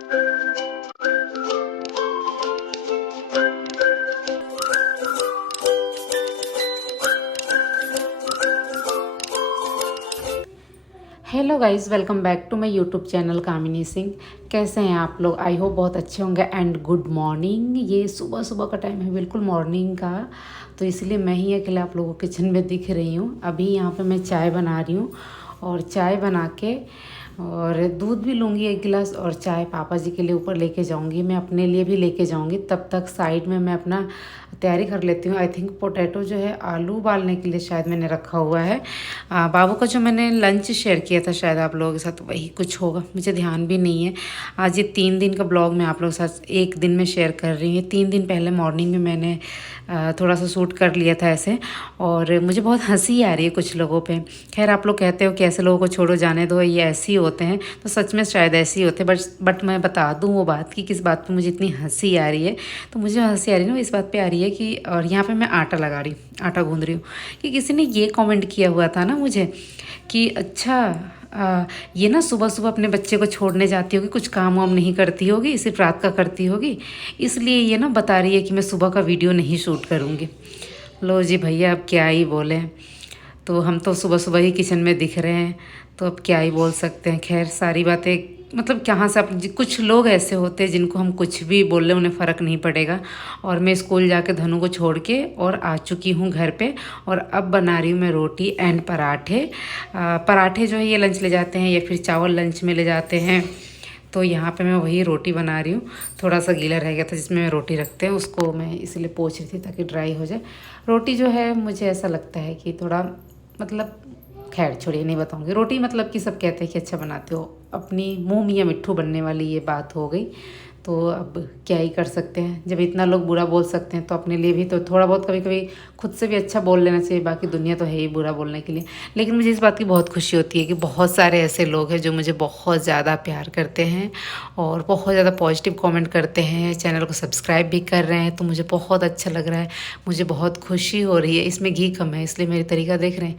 Hello guys, welcome back to my YouTube channel Kamini Singh. कैसे हैं आप लोग? आई होप बहुत अच्छे होंगे। And good morning. ये सुबह सुबह का टाइम है, बिल्कुल मॉर्निंग का, तो इसलिए मैं ही अकेले आप लोगों को किचन में दिख रही हूँ। अभी यहाँ पे मैं चाय बना रही हूँ और चाय बना के और दूध भी लूँगी 1 गिलास, और चाय पापा जी के लिए ऊपर लेके जाऊँगी, मैं अपने लिए भी लेके जाऊँगी। तब तक साइड में मैं अपना तैयारी कर लेती हूँ। आई थिंक पोटैटो जो है आलू उबालने के लिए शायद मैंने रखा हुआ है। बाबू का जो मैंने लंच शेयर किया था शायद आप लोगों के साथ, वही कुछ होगा, मुझे ध्यान भी नहीं है। आज ये 3 दिन का ब्लॉग मैं आप लोगों के साथ एक दिन में शेयर कर रही हूँ। 3 दिन पहले मॉर्निंग में मैंने थोड़ा सा शूट कर लिया था ऐसे, और मुझे बहुत हंसी आ रही है कुछ लोगों पे। खैर, आप लोग कहते हो कि ऐसे लोगों को छोड़ो, जाने दो, ये ऐसे ही होते हैं, तो सच में शायद ऐसे ही होते हैं। बट मैं बता दूँ वो बात कि किस बात पे मुझे इतनी हंसी आ रही है। तो मुझे हंसी आ रही है ना, इस बात पे आ रही है कि, और यहाँ पे मैं आटा लगा रही हूँ, आटा गूँध रही हूँ, कि किसी ने ये कमेंट किया हुआ था ना मुझे कि अच्छा, ये ना सुबह सुबह अपने बच्चे को छोड़ने जाती होगी, कुछ काम वाम नहीं करती होगी, सिर्फ रात का करती होगी, इसलिए ये ना बता रही है कि मैं सुबह का वीडियो नहीं शूट करूँगी। लो जी भैया, अब क्या ही बोले। तो हम तो सुबह सुबह ही किचन में दिख रहे हैं, तो अब क्या ही बोल सकते हैं। खैर, सारी बातें मतलब कहाँ से कुछ लोग ऐसे होते हैं जिनको हम कुछ भी बोल लें उन्हें फ़र्क नहीं पड़ेगा। और मैं स्कूल जाके धनु को छोड़ के और आ चुकी हूँ घर पे, और अब बना रही हूँ मैं रोटी एंड पराठे। पराठे जो है ये लंच ले जाते हैं या फिर चावल लंच में ले जाते हैं, तो यहाँ पे मैं वही रोटी बना रही हूँ। थोड़ा सा गीला रह गया था जिसमें मैं रोटी रखते हैं, उसको मैं इसलिए पोंछ रही थी ताकि ड्राई हो जाए। रोटी जो है मुझे ऐसा लगता है कि थोड़ा मतलब, खैर छोड़िए, नहीं बताऊँगी। रोटी मतलब कि सब कहते हैं कि अच्छा बनाते हो, अपनी मुँह मियाँ मिट्ठू बनने वाली ये बात हो गई। तो अब क्या ही कर सकते हैं, जब इतना लोग बुरा बोल सकते हैं तो अपने लिए भी तो थोड़ा बहुत कभी कभी खुद से भी अच्छा बोल लेना चाहिए। बाकी दुनिया तो है ही बुरा बोलने के लिए। लेकिन मुझे इस बात की बहुत खुशी होती है कि बहुत सारे ऐसे लोग हैं जो मुझे बहुत ज़्यादा प्यार करते हैं और बहुत ज़्यादा पॉजिटिव कमेंट करते हैं, चैनल को सब्सक्राइब भी कर रहे हैं, तो मुझे बहुत अच्छा लग रहा है, मुझे बहुत खुशी हो रही है। इसमें घी कम है इसलिए मेरी तरीका देख रहे हैं।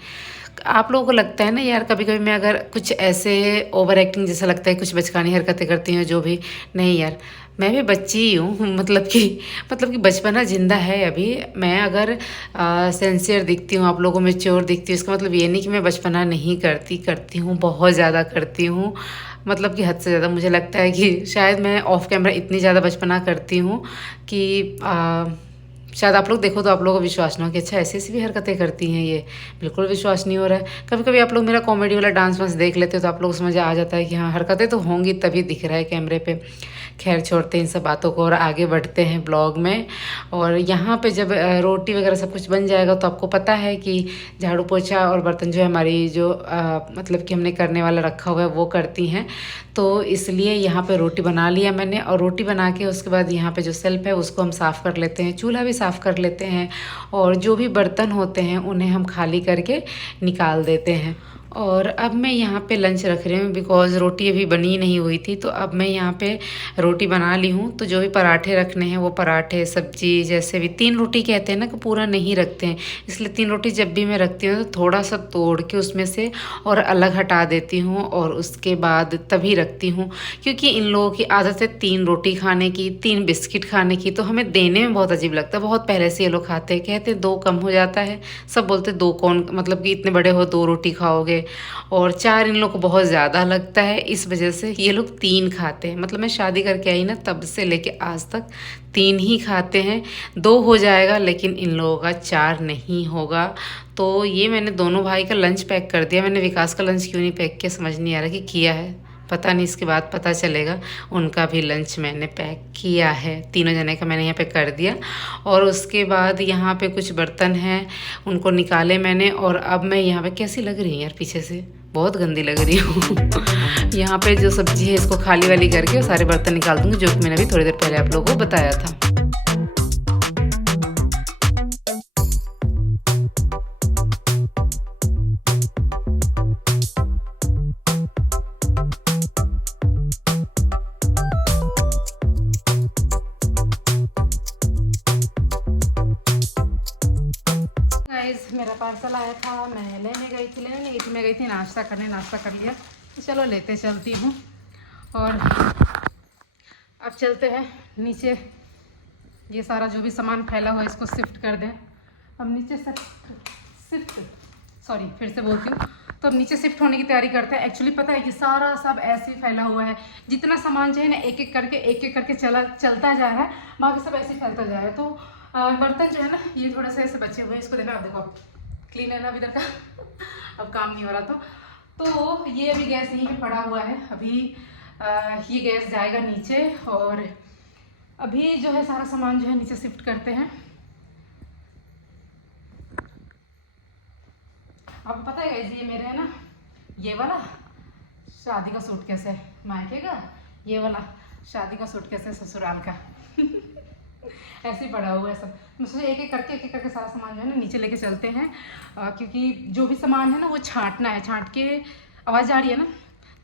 आप लोगों को लगता है ना यार, कभी कभी मैं अगर कुछ ऐसे ओवर एक्टिंग जैसा लगता है, कुछ बचकानी हरकतें करती हूँ जो भी, नहीं यार, मैं भी बच्ची ही हूँ। मतलब कि बचपना ज़िंदा है अभी। मैं अगर सिंसियर दिखती हूँ, आप लोगों में मैच्योर दिखती हूँ, इसका मतलब ये नहीं कि मैं बचपना नहीं करती हूँ, बहुत ज़्यादा करती हूँ। मतलब कि हद से ज़्यादा। मुझे लगता है कि शायद मैं ऑफ कैमरा इतनी ज़्यादा बचपना करती हूँ कि शायद आप लोग देखो तो आप लोगों को विश्वास ना हो कि अच्छा ऐसी ऐसी भी हरकतें करती हैं ये, बिल्कुल विश्वास नहीं हो रहा है। कभी कभी आप लोग मेरा कॉमेडी वाला डांस वांस देख लेते हो तो आप लोग को समझ आ जाता है कि हाँ, हरकतें तो होंगी तभी दिख रहा है कैमरे पे। खैर, छोड़ते हैं इन सब बातों को और आगे बढ़ते हैं ब्लॉग में। और यहाँ पे जब रोटी वगैरह सब कुछ बन जाएगा तो आपको पता है कि झाड़ू पोछा और बर्तन जो है हमारी जो मतलब कि हमने करने वाला रखा हुआ है वो करती हैं। तो इसलिए यहाँ पे रोटी बना लिया मैंने, और रोटी बना के उसके बाद यहाँ पे जो सेल्फ है उसको हम साफ़ कर लेते हैं, चूल्हा भी साफ़ कर लेते हैं, और जो भी बर्तन होते हैं उन्हें हम खाली करके निकाल देते हैं। और अब मैं यहाँ पे लंच रख रही हूँ बिकॉज़ रोटी अभी बनी नहीं हुई थी, तो अब मैं यहाँ पे रोटी बना ली हूँ। तो जो भी पराठे रखने हैं वो पराठे, सब्जी, जैसे भी 3 रोटी कहते हैं ना कि पूरा नहीं रखते हैं, इसलिए 3 रोटी जब भी मैं रखती हूँ तो थोड़ा सा तोड़ के उसमें से और अलग हटा देती हूँ और उसके बाद तभी रखती हूँ। क्योंकि इन लोगों की आदत है 3 रोटी खाने की, 3 बिस्किट खाने की, तो हमें देने में बहुत अजीब लगता है। बहुत पहले से ये लोग खाते हैं, कहते हैं 2 कम हो जाता है, सब बोलते 2 कौन, मतलब कि इतने बड़े हो 2 रोटी खाओगे, और 4 इन लोग को बहुत ज़्यादा लगता है, इस वजह से ये लोग 3 खाते हैं। मतलब मैं शादी करके आई ना तब से लेके आज तक 3 ही खाते हैं। 2 हो जाएगा लेकिन इन लोगों का 4 नहीं होगा। तो ये मैंने दोनों भाई का लंच पैक कर दिया। मैंने विकास का लंच क्यों नहीं पैक किया समझ नहीं आ रहा कि किया है, पता नहीं, इसके बाद पता चलेगा। उनका भी लंच मैंने पैक किया है, तीनों जने का मैंने यहाँ पे कर दिया। और उसके बाद यहाँ पे कुछ बर्तन हैं उनको निकाले मैंने, और अब मैं यहाँ पे, कैसी लग रही है यार पीछे से, बहुत गंदी लग रही हूँ। यहाँ पे जो सब्जी है इसको खाली वाली करके सारे बर्तन निकाल दूँगी, जो कि मैंने अभी थोड़ी देर पहले आप लोगों को बताया था। गाइस, मेरा पार्सल आया था, मैं लेने गई थी, मैं गई थी नाश्ता करने, नाश्ता कर लिया, तो चलो लेते चलती हूँ। और अब चलते हैं नीचे। ये सारा जो भी सामान फैला हुआ है इसको शिफ्ट कर दें। अब नीचे से फिर से बोलती हूँ। तो अब नीचे शिफ्ट होने की तैयारी करते हैं। एक्चुअली पता है कि सारा सब ऐसे ही फैला हुआ है, जितना सामान जो है ना एक एक करके चलता जा रहा है, बाकी सब ऐसे ही फैलता जा रहा है। तो बर्तन जो है ना ये थोड़ा सा ऐसे बचे हुए हैं, इसको देखना। आप देखो, अब क्लीन है ना इधर का अब काम नहीं हो रहा। तो ये अभी गैस यहीं पे पड़ा हुआ है। अभी ये गैस जाएगा नीचे, और अभी जो है सारा सामान जो है नीचे शिफ्ट करते हैं। अब पता है ये मेरे है ना, ये वाला शादी का सूटकेस है मायके का, ये वाला शादी का सूटकेस है ससुराल का ऐसे ही पड़ा हुआ है सब। मैं सोचा एक एक करके सारा सामान जो है ना नीचे लेके चलते हैं, क्योंकि जो भी सामान है ना वो छांटना है। छांट के आवाज़ आ रही है ना,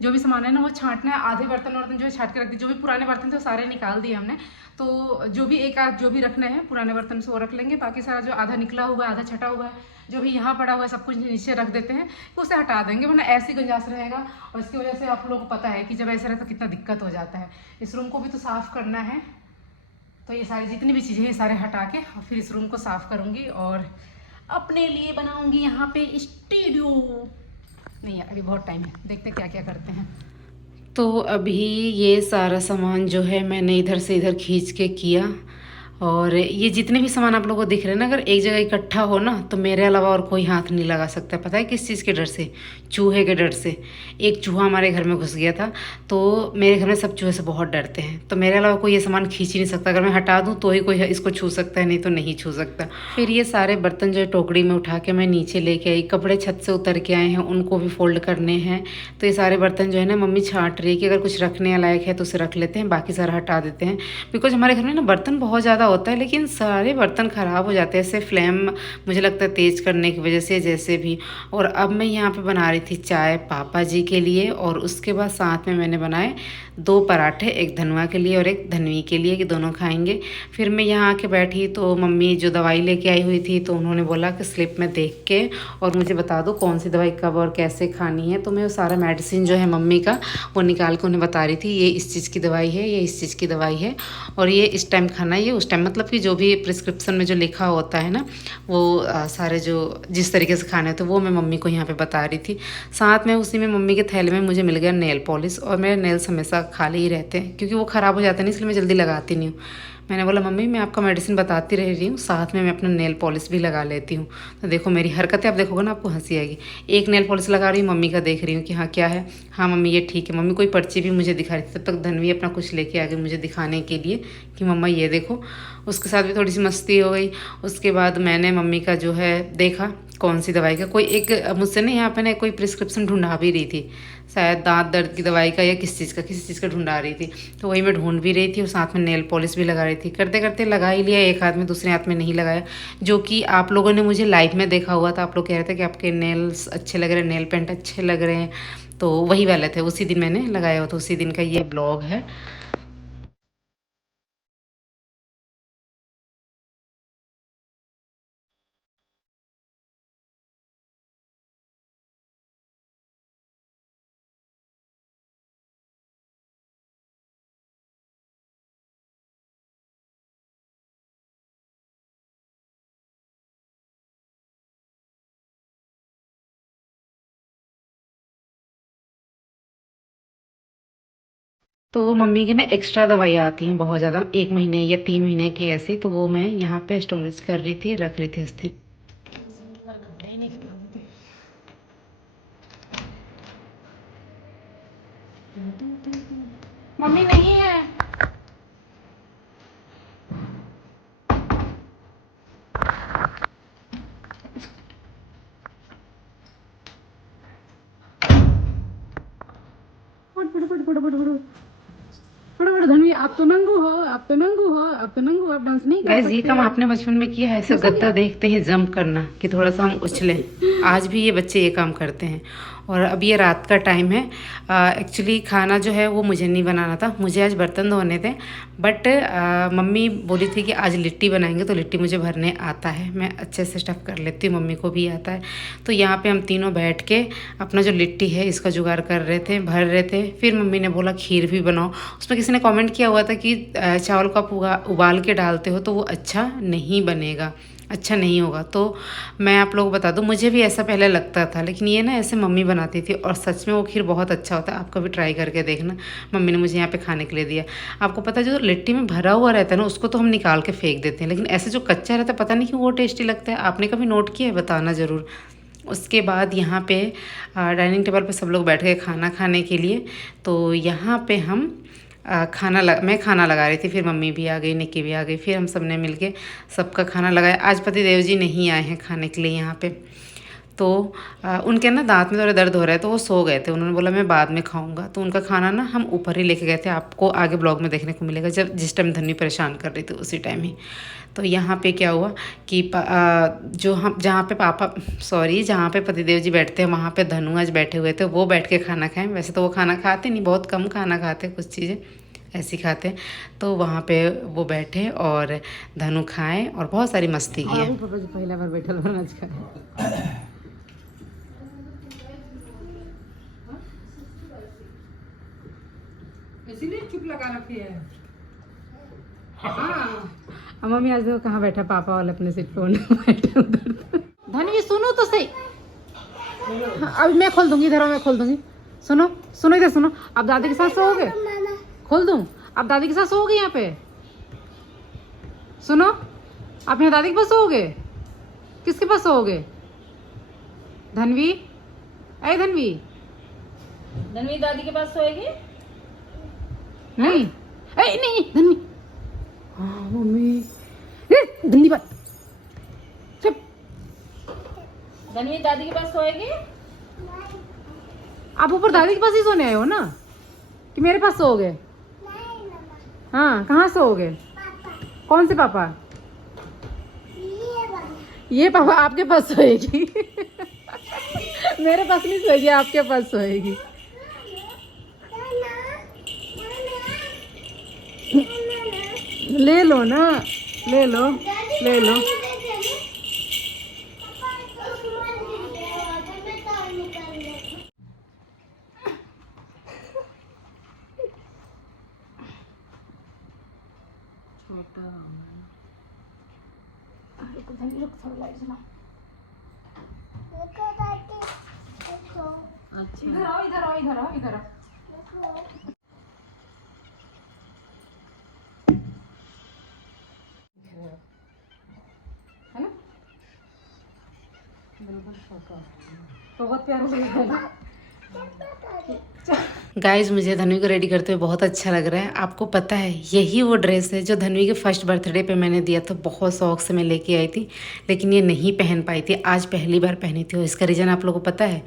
जो भी सामान है ना वो छांटना है। आधे बर्तन जो है छांट के रख दिए। जो भी पुराने बर्तन थे वो सारे निकाल दिए हमने। तो जो भी एक आध जो भी रखना है पुराने बर्तन से वो रख लेंगे। बाकी सारा जो आधा निकला हुआ है, आधा छटा हुआ है, जो भी यहाँ पड़ा हुआ है, सब कुछ नीचे रख देते हैं। उसे हटा देंगे, वरना ऐसे ही गंजास रहेगा। और इसकी वजह से आप लोगों को पता है कि जब ऐसा रहता तो कितना दिक्कत हो जाता है। इस रूम को भी तो साफ़ करना है। तो ये सारी जितनी भी चीज़ें हैं सारे हटा के और फिर इस रूम को साफ़ करूँगी, और अपने लिए बनाऊँगी यहाँ पे स्टूडियो। नहीं यार, अभी बहुत टाइम है, देखते क्या क्या करते हैं। तो अभी ये सारा सामान जो है मैंने इधर से इधर खींच के किया। और ये जितने भी सामान आप लोगों को दिख रहे हैं ना, अगर एक जगह इकट्ठा हो ना तो मेरे अलावा और कोई हाथ नहीं लगा सकता। पता है किस चीज़ के डर से? चूहे के डर से। एक चूहा हमारे घर में घुस गया था, तो मेरे घर में सब चूहे से बहुत डरते हैं। तो मेरे अलावा कोई ये सामान खींच ही नहीं सकता। अगर मैं हटा दूँ तो ही कोई इसको छू सकता है, नहीं तो नहीं छू सकता। फिर ये सारे बर्तन जो है टोकरी में उठा के मैं नीचे लेके आई। कपड़े छत से उतर के आए हैं, उनको भी फोल्ड करने हैं। तो ये सारे बर्तन जो है ना मम्मी छाँट रही है कि अगर कुछ रखने लायक है तो उसे रख लेते हैं, बाकी सारा हटा देते हैं। बिकॉज हमारे घर में ना बर्तन बहुत ज़्यादा होता है, लेकिन सारे बर्तन ख़राब हो जाते हैं ऐसे फ्लेम मुझे लगता है तेज़ करने की वजह से, जैसे भी। और अब मैं यहाँ पे बना रही थी चाय पापा जी के लिए, और उसके बाद साथ में मैंने बनाए 2 पराठे, एक धनुआ के लिए और एक धनवी के लिए, कि दोनों खाएंगे। फिर मैं यहाँ आके बैठी तो मम्मी जो दवाई लेके आई हुई थी, तो उन्होंने बोला कि स्लिप में देख के और मुझे बता दो कौन सी दवाई कब और कैसे खानी है। तो मैं वो सारा मेडिसिन जो है मम्मी का वो निकाल के उन्हें बता रही थी, ये इस चीज़ की दवाई है, ये इस चीज़ की दवाई है, और ये इस टाइम खाना है, ये उस टाइम। मतलब कि जो भी प्रिस्क्रिप्शन में जो लिखा होता है ना, वो सारे जो जिस तरीके से खाने तो वो मैं मम्मी को यहाँ पे बता रही थी। साथ में उसी में मम्मी के थैले में मुझे मिल गया नेल पॉलिश, और मेरे नेल्स हमेशा खाली ही रहते हैं क्योंकि वो ख़राब हो जाते हैं, इसलिए मैं जल्दी लगाती नहीं हूँ। मैंने बोला मम्मी मैं आपका मेडिसिन बताती रह रही हूँ, साथ में मैं अपना नेल पॉलिश भी लगा लेती हूँ। तो देखो मेरी हरकतें आप देखोगे ना आपको हंसी आएगी। एक नेल पॉलिश लगा रही हूँ, मम्मी का देख रही हूँ कि हाँ क्या है, हाँ मम्मी ये ठीक है। मम्मी कोई पर्ची भी मुझे दिखा रही थी, तब तक धनवी अपना कुछ लेके आ गई मुझे दिखाने के लिए कि मम्मा ये देखो। उसके साथ भी थोड़ी सी मस्ती हो गई। उसके बाद मैंने मम्मी का जो है देखा कौन सी दवाई का, कोई एक मुझसे ना यहाँ पे ना कोई प्रिस्क्रिप्शन ढूंढा भी रही थी, शायद दांत दर्द की दवाई का या किसी चीज़ का ढूंढा रही थी। तो वही मैं ढूंढ भी रही थी और साथ में नेल पॉलिश भी लगा रही थी। करते करते लगा ही लिया एक हाथ में, दूसरे हाथ में नहीं लगाया, जो कि आप लोगों ने मुझे लाइव में देखा हुआ था। आप लोग कह रहे थे कि आपके नेल्स अच्छे लग रहे हैं, नेल पेंट अच्छे लग रहे हैं, तो वही वाले थे। उसी दिन मैंने लगाया हुआ था, उसी दिन का ये ब्लॉग है। तो मम्मी की ना एक्स्ट्रा दवाई आती हैं बहुत ज़्यादा, 1 महीने या 3 महीने की ऐसी, तो वो मैं यहाँ पे स्टोरेज कर रही थी, रख रही थी स्थिर। मम्मी नहीं है। धनवी आप तो नंगू हो, आप तो नंगू हो, आप तो नंगू हो, आप डांस नहीं कर सकते। ये काम आपने बचपन में किया है, ऐसे गद्दा देखते ही जंप करना कि थोड़ा सा हम उछलें। आज भी ये बच्चे ये काम करते हैं। और अब ये रात का टाइम है। एक्चुअली खाना जो है वो मुझे नहीं बनाना था, मुझे आज बर्तन धोने थे, बट मम्मी बोली थी कि आज लिट्टी बनाएंगे, तो लिट्टी मुझे भरने आता है, मैं अच्छे से स्टफ़ कर लेती हूँ, मम्मी को भी आता है। तो यहाँ पे हम तीनों बैठ के अपना जो लिट्टी है इसका जुगाड़ कर रहे थे, भर रहे थे। फिर मम्मी ने बोला खीर भी बनाओ। उसमें किसी ने कमेंट किया हुआ था कि चावल को आप उबाल के डालते हो तो वो अच्छा नहीं बनेगा, अच्छा नहीं होगा। तो मैं आप लोगों को बता दूं, मुझे भी ऐसा पहले लगता था, लेकिन ये ना ऐसे मम्मी बनाती थी और सच में वो खीर बहुत अच्छा होता है। आप कभी ट्राई करके देखना। मम्मी ने मुझे यहाँ पे खाने के लिए दिया। आपको पता है जो लिट्टी में भरा हुआ रहता है ना, उसको तो हम निकाल के फेंक देते हैं, लेकिन ऐसे जो कच्चा रहता है पता नहीं क्यों वो टेस्टी लगता है। आपने कभी नोट किया है? बताना ज़रूर। उसके बाद यहाँ पे डाइनिंग टेबल पे सब लोग बैठ गए खाना खाने के लिए। तो यहाँ पे हम मैं खाना लगा रही थी, फिर मम्मी भी आ गई, निक्की भी आ गई, फिर हम सब ने मिलके सबका खाना लगाया। आज पति देव जी नहीं आए हैं खाने के लिए यहाँ पे, तो उनके ना दांत में थोड़ा दर्द हो रहा है, तो वो सो गए थे। उन्होंने बोला मैं बाद में खाऊंगा, तो उनका खाना ना हम ऊपर ही लेके गए थे। आपको आगे ब्लॉग में देखने को मिलेगा, जिस टाइम धन्वी परेशान कर रही थी उसी टाइम ही। तो यहाँ पे क्या हुआ कि जहाँ पे पतिदेव जी बैठते हैं वहाँ पे धनु आज बैठे हुए थे, वो बैठ के खाना खाएं। वैसे तो वो खाना खाते नहीं, बहुत कम खाना खाते, कुछ चीज़ें ऐसी खाते। तो वहाँ पे वो बैठे और धनु खाएं और बहुत सारी मस्ती की है। पहला बार बैठल इसीलिए चुप लगा रखी है। हाँ मम्मी आज देखो कहाँ बैठा, पापा वाले अपने सीट पे बैठे उधर। धनी सुनो तो सही, अभी मैं खोल दूंगी, इधर मैं खोल दूंगी। सुनो सुनो, इधर सुनो। आप दादी के साथ सोओगे? खोल दूं? आप दादी के साथ सोओगे? यहाँ पे सुनो, आप यहाँ दादी के पास सोओगे? किसके पास सोओगे? धनवी, अरे धनवी, धनवी दादी के पास सोएगी? नहीं नहीं धनवी, हाँ मम्मी धनवी बात चुप। धनवी दादी के पास सोएगी? आप ऊपर दादी के पास ही सोने आए हो ना, कि मेरे पास सोओगे? हाँ कहाँ सोओगे? कौन से पापा? ये पापा आपके पास सोएगी। मेरे पास नहीं सोएगी, आपके पास सोएगी। ले लो ना, ले लो ले लो। इधर आओ, इधर आओ, इधर आओ, इधर आओ। है ना, बहुत प्यारा लग रहा है। गाइज मुझे धनवी को रेडी करते हुए बहुत अच्छा लग रहा है। आपको पता है यही वो ड्रेस है जो धनवी के फर्स्ट बर्थडे पे मैंने दिया था, बहुत शौक से मैं लेके आई थी, लेकिन ये नहीं पहन पाई थी। आज पहली बार पहनी थी और इसका रीज़न आप लोगों को पता है,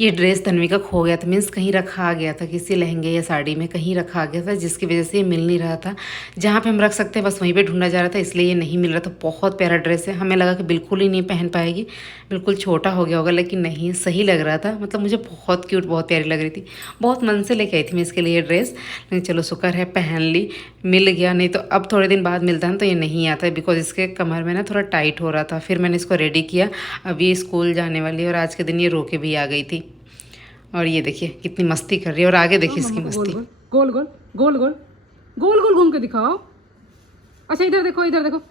ये ड्रेस धनवी का खो गया था, मीन्स कहीं रखा आ गया था, किसी लहंगे या साड़ी में कहीं रखा आ गया था, जिसकी वजह से ये मिल नहीं रहा था। जहाँ पर हम रख सकते हैं बस वहीं पर ढूंढा जा रहा था, इसलिए ये नहीं मिल रहा था। बहुत प्यारा ड्रेस है, हमें लगा कि बिल्कुल ही नहीं पहन पाएगी, बिल्कुल छोटा हो गया होगा, लेकिन नहीं, सही लग रहा था। मतलब मुझे बहुत क्यूट, बहुत प्यारी लग रही थी। बहुत मन से लेके आई थी मैं इसके लिए ड्रेस, लेकिन चलो शुक्र है पहन ली, मिल गया। नहीं तो अब थोड़े दिन बाद मिलता है तो ये नहीं आता है, बिकॉज इसके कमर में ना थोड़ा टाइट हो रहा था। फिर मैंने इसको रेडी किया, अब ये स्कूल जाने वाली है और आज के दिन ये रो के भी आ गई थी। और ये देखिए कितनी मस्ती कर रही है, और आगे देखिए इसकी मस्ती। गोल गोल गोल गोल गोल गोल घूम के दिखाओ। अच्छा इधर देखो, इधर देखो,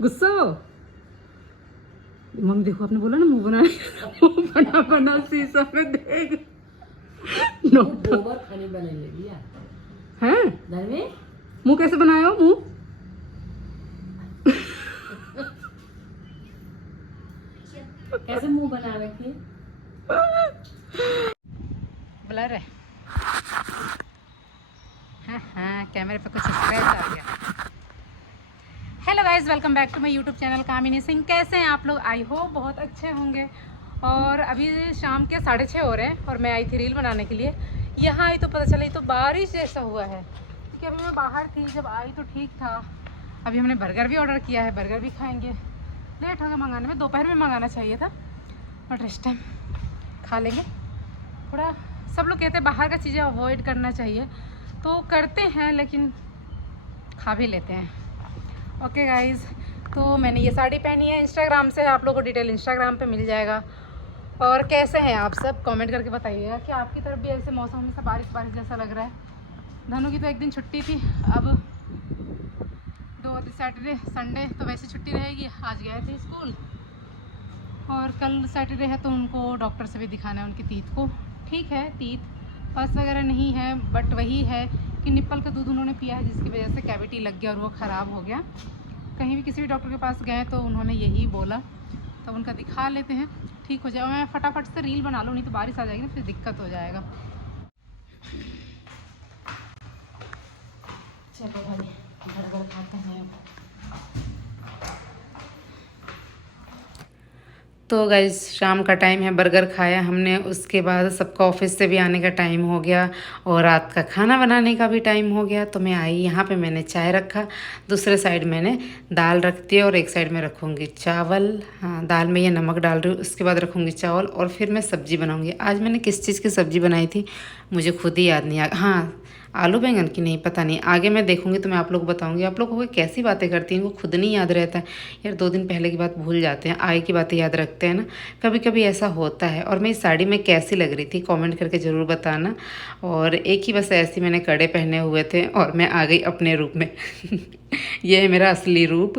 गुस्सा हो मम्मी। देखो आपने बोला ना मुंह बनाने, मुंह बना बना शीशा में देख। गोबर खाने बने लगी हैं धनवी, मुंह कैसे बनाया हो? मुंह कैसे मुंह बना रखी? ब्लर है। हाँ कैमरे पे कुछ स्क्रैच आ गया। Hello guys, welcome back to my YouTube channel Kamini Singh. कैसे हैं आप लोग? आई होप बहुत अच्छे होंगे। और अभी शाम के 6:30 हो रहे हैं और मैं आई थी रील बनाने के लिए। यहाँ आई तो पता चला ये तो बारिश जैसा हुआ है, क्योंकि अभी मैं बाहर थी, जब आई तो ठीक था। अभी हमने बर्गर भी ऑर्डर किया है, बर्गर भी खाएंगे। लेट हो गया मंगाने में, दोपहर में मंगाना चाहिए था बट इस टाइम खा लेंगे। थोड़ा सब लोग कहते हैं बाहर का चीज़ें अवॉइड करना चाहिए, तो करते हैं लेकिन खा भी लेते हैं। ओके गाइज़, तो मैंने ये साड़ी पहनी है इंस्टाग्राम से, आप लोगों को डिटेल इंस्टाग्राम पे मिल जाएगा। और कैसे हैं आप सब कमेंट करके बताइएगा कि आपकी तरफ भी ऐसे मौसम हमेशा बारिश बारिश जैसा लग रहा है। धनु की तो एक दिन छुट्टी थी, अब 2 सैटरडे संडे तो वैसे छुट्टी रहेगी, आज गए थे स्कूल और कल सैटरडे है तो उनको डॉक्टर से भी दिखाना है उनकी तीत को। ठीक है, तीत पस वगैरह नहीं है बट वही है कि निप्पल का दूध उन्होंने पिया है जिसकी वजह से कैविटी लग गया और वो ख़राब हो गया। कहीं भी किसी भी डॉक्टर के पास गए तो उन्होंने यही बोला, तो उनका दिखा लेते हैं, ठीक हो जाए। मैं फटाफट से रील बना लूँ, नहीं तो बारिश आ जाएगी ना, फिर दिक्कत हो जाएगा। चलो भाई बर्गर खाते हैं। तो गाइस शाम का टाइम है, बर्गर खाया हमने, उसके बाद सबका ऑफिस से भी आने का टाइम हो गया और रात का खाना बनाने का भी टाइम हो गया। तो मैं आई यहाँ पे, मैंने चाय रखा, दूसरे साइड मैंने दाल रख दी और एक साइड में रखूँगी चावल। हाँ, दाल में ये नमक डाल रही हूँ, उसके बाद रखूँगी चावल और फिर मैं सब्ज़ी बनाऊँगी। आज मैंने किस चीज़ की सब्ज़ी बनाई थी मुझे खुद ही याद नहीं आ, हाँ आलू बैंगन की, नहीं पता नहीं, आगे मैं देखूंगी तो मैं आप लोग को बताऊंगी। आप लोग को कैसी बातें करती हैं, वो खुद नहीं याद रहता है यार, 2 दिन पहले की बात भूल जाते हैं, आगे की बातें याद रखते हैं ना, कभी कभी ऐसा होता है। और मैं इस साड़ी में कैसी लग रही थी कमेंट करके ज़रूर बताना। और एक ही बस ऐसी मैंने कड़े पहने हुए थे और मैं आ गई अपने रूप में ये है मेरा असली रूप।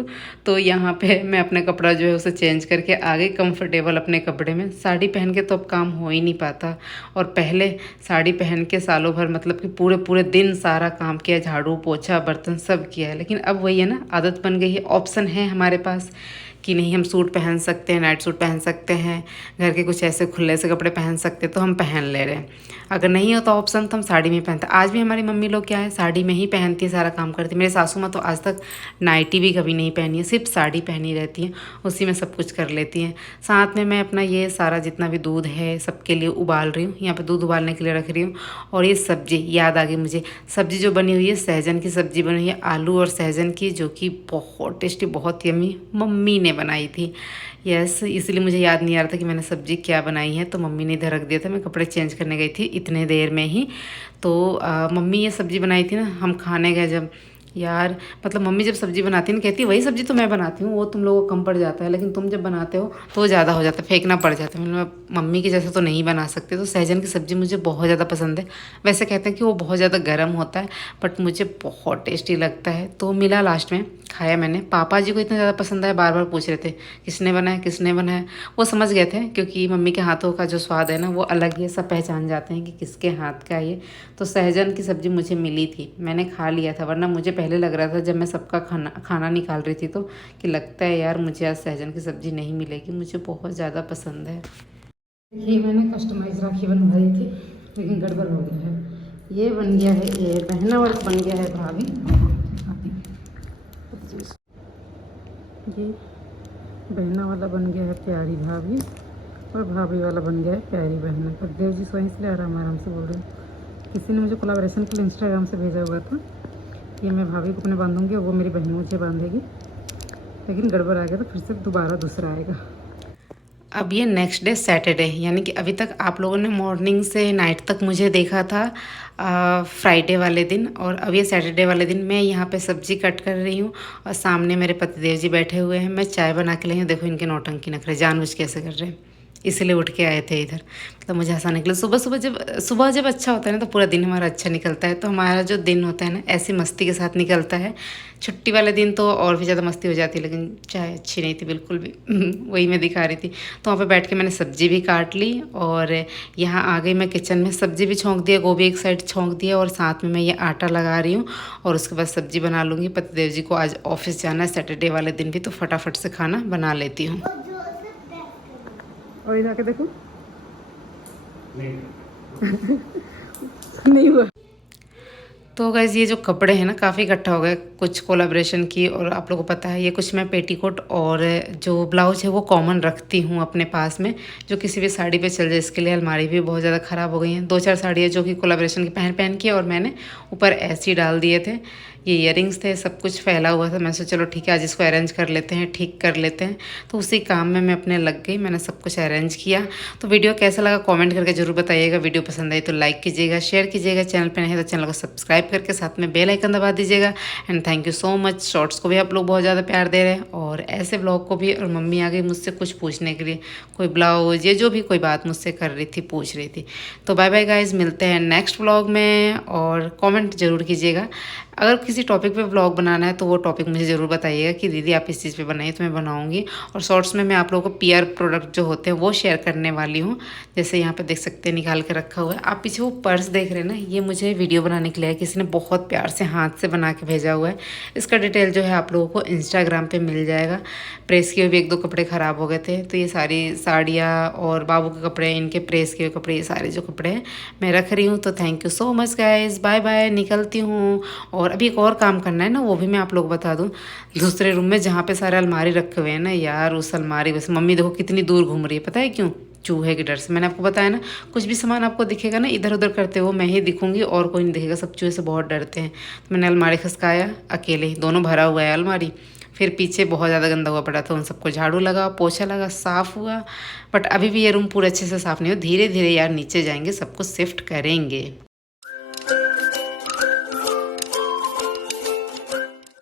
तो यहाँ पे मैं अपना कपड़ा जो है उसे चेंज करके आ गई कंफर्टेबल अपने कपड़े में। साड़ी पहन के तो अब काम हो ही नहीं पाता, और पहले साड़ी पहन के सालों भर मतलब कि पूरे पूरे दिन सारा काम किया, झाड़ू पोछा बर्तन सब किया है। लेकिन अब वही है ना, आदत बन गई है, ऑप्शन है हमारे पास कि नहीं हम सूट पहन सकते हैं, नाइट सूट पहन सकते हैं, घर के कुछ ऐसे खुले से कपड़े पहन सकते हैं, तो हम पहन ले रहे हैं। अगर नहीं होता ऑप्शन तो हम साड़ी में पहनते। आज भी हमारी मम्मी लोग क्या है, साड़ी में ही पहनती है, सारा काम करती है। मेरे सासू माँ तो आज तक नाइटी भी कभी नहीं पहनी है, सिर्फ साड़ी पहनी रहती हैं, उसी में सब कुछ कर लेती हैं। साथ में मैं अपना ये सारा जितना भी दूध है सबके लिए उबाल रही हूँ, यहाँ पर दूध उबालने के लिए रख रही हूँ। और ये सब्ज़ी याद आ गई मुझे, सब्ज़ी जो बनी हुई है सहजन की सब्ज़ी बनी हुई है, आलू और सहजन की, जो कि बहुत टेस्टी बहुत यमी मम्मी ने बनाई थी। यस, इसलिए मुझे याद नहीं आ रहा था कि मैंने सब्ज़ी क्या बनाई है, तो मम्मी ने इधर रख दिया था। मैं कपड़े चेंज करने गई थी इतने देर में ही, तो मम्मी ये सब्ज़ी बनाई थी ना, हम खाने गए जब, यार मतलब मम्मी जब सब्ज़ी बनाती है ना, कहती है वही सब्ज़ी तो मैं बनाती हूँ, वो तुम लोगों को कम पड़ जाता है, लेकिन तुम जब बनाते हो तो वो ज़्यादा हो जाता है, फेंकना पड़ जाता है। मतलब मम्मी की जैसे तो नहीं बना सकते। तो सहजन की सब्ज़ी मुझे बहुत ज़्यादा पसंद है। वैसे कहते हैं कि वो बहुत ज़्यादा गर्म होता है, बट मुझे बहुत टेस्टी लगता है। तो मिला, लास्ट में खाया मैंने। पापा जी को इतना ज़्यादा पसंद है, बार बार पूछ रहे थे किसने बनाया किसने बनाया। वो समझ गए थे क्योंकि मम्मी के हाथों का जो स्वाद है ना वो अलग ही, सब पहचान जाते हैं कि किसके हाथ का है ये। तो सहजन की सब्ज़ी मुझे मिली थी, मैंने खा लिया था, वरना मुझे पहले लग रहा था जब मैं सबका खाना निकाल रही थी तो कि लगता है यार मुझे आज सहजन की सब्ज़ी नहीं मिलेगी, मुझे बहुत ज़्यादा पसंद है। देखिए मैंने कस्टमाइज राखी बनवाई थी लेकिन गड़बड़ हो गया है। ये बन गया है ये बहना और बन गया है भाभी। ये बहना वाला बन गया है प्यारी भाभी, और भाभी वाला बन गया है प्यारी बहना। पर देव जी सो इसलिए आराम आराम से बोल रहे हैं। किसी ने मुझे कोलाब्रेशन के लिए इंस्टाग्राम से भेजा हुआ था, ये मैं भाभी को अपने बांधूंगी और वो मेरी बहन मुझे बांधेगी, लेकिन गड़बड़ आ गया तो फिर से दोबारा दूसरा आएगा। अब ये नेक्स्ट डे सैटरडे, यानी कि अभी तक आप लोगों ने मॉर्निंग से नाइट तक मुझे देखा था फ्राइडे वाले दिन, और अब ये सैटरडे वाले दिन मैं यहाँ पे सब्ज़ी कट कर रही हूँ और सामने मेरे पतिदेव जी बैठे हुए हैं। मैं चाय बना के लाई हूँ, देखो इनके नौटंकी नखरे जानबूझ कैसे कर रहे हैं, इसलिए उठ के आए थे इधर। मतलब मुझे हंसाने के लिए, सुबह जब अच्छा होता है ना तो पूरा दिन हमारा अच्छा निकलता है। तो हमारा जो दिन होता है ना ऐसी मस्ती के साथ निकलता है। छुट्टी वाले दिन तो और भी ज़्यादा मस्ती हो जाती है, लेकिन चाय अच्छी नहीं थी बिल्कुल भी वही मैं दिखा रही थी। तो वहाँ पे बैठ के मैंने सब्ज़ी भी काट ली और यहाँ आ गई मैं किचन में। सब्ज़ी भी छौंक दिया, गोभी एक साइड छौंक दिया, और साथ में मैं ये आटा लगा रही हूँ और उसके बाद सब्ज़ी बना लूँगी। पतिदेव जी को आज ऑफिस जाना है सैटरडे वाले दिन भी, तो फटाफट से खाना बना लेती हूँ। और इधर के देखो नहीं हुआ। तो गाइस ये जो कपड़े हैं ना काफ़ी इकट्ठा हो गए, कुछ कोलाब्रेशन की, और आप लोगों को पता है ये कुछ मैं पेटीकोट और जो ब्लाउज है वो कॉमन रखती हूँ अपने पास में, जो किसी भी साड़ी पे चल जाए। इसके लिए अलमारी भी बहुत ज़्यादा ख़राब हो गई हैं। 2-4 साड़ियाँ जो कि कोलाब्रेशन की पहन के, और मैंने ऊपर ऐसे ही डाल दिए थे। ये इयररिंग्स थे, सब कुछ फैला हुआ था। मैं सोचा चलो ठीक है आज इसको अरेंज कर लेते हैं, ठीक कर लेते हैं। तो उसी काम में मैं अपने लग गई, मैंने सब कुछ अरेंज किया। तो वीडियो कैसा लगा कमेंट करके ज़रूर बताइएगा। वीडियो पसंद आई तो लाइक कीजिएगा, शेयर कीजिएगा। चैनल पर नहीं है तो चैनल को सब्सक्राइब करके साथ में बेल आइकन दबा दीजिएगा। And thank you so much. Shorts को भी आप लोग बहुत ज़्यादा प्यार दे रहे हैं और ऐसे ब्लॉग को भी। और मम्मी आ गई मुझसे कुछ पूछने के लिए, कोई ब्लाउज या जो भी कोई बात मुझसे कर रही थी, पूछ रही थी। तो बाय बाय गाइज, मिलते हैं नेक्स्ट व्लॉग में। और कमेंट जरूर कीजिएगा। अगर किसी टॉपिक पे व्लॉग बनाना है तो वो टॉपिक मुझे ज़रूर बताइएगा कि दीदी आप इस चीज़ पे बनाइए, तो मैं बनाऊंगी। और शॉर्ट्स में मैं आप लोगों को पीआर प्रोडक्ट जो होते हैं वो शेयर करने वाली हूँ। जैसे यहाँ पे देख सकते हैं निकाल के रखा हुआ है। आप पीछे वो पर्स देख रहे हैं ना, ये मुझे वीडियो बनाने के लिए किसी ने बहुत प्यार से हाथ से बना के भेजा हुआ है। इसका डिटेल जो है आप लोगों को इंस्टाग्राम पर मिल जाएगा। प्रेस किए हुए 1-2 कपड़े ख़राब हो गए थे, तो ये सारी साड़ियाँ और बाबू के कपड़े, इनके प्रेस किए हुए कपड़े, ये सारे जो कपड़े हैं मैं रख रही हूँ। तो thank you so much guys, bye bye, निकलती हूँ। और अभी एक और काम करना है ना, वो भी मैं आप लोग बता दूँ। दूसरे रूम में जहाँ पे सारे अलमारी रखे हुए हैं ना यार, उस अलमारी बस मम्मी देखो कितनी दूर घूम रही है, पता है क्यों? चूहे के डर से। मैंने आपको बताया ना, कुछ भी सामान आपको दिखेगा ना इधर उधर करते हो, मैं ही दिखूंगी और कोई नहीं दिखेगा। सब चूहे से बहुत डरते हैं। तो मैंने अलमारी खसकाया अकेले ही, दोनों भरा हुआ है अलमारी। फिर पीछे बहुत ज़्यादा गंदा हुआ पड़ा था, उन सबको झाड़ू लगा, पोछा लगा, साफ़ हुआ। बट अभी भी ये रूम पूरे अच्छे से साफ़ नहीं हो। धीरे धीरे यार नीचे जाएंगे, सब कुछ शिफ्ट करेंगे।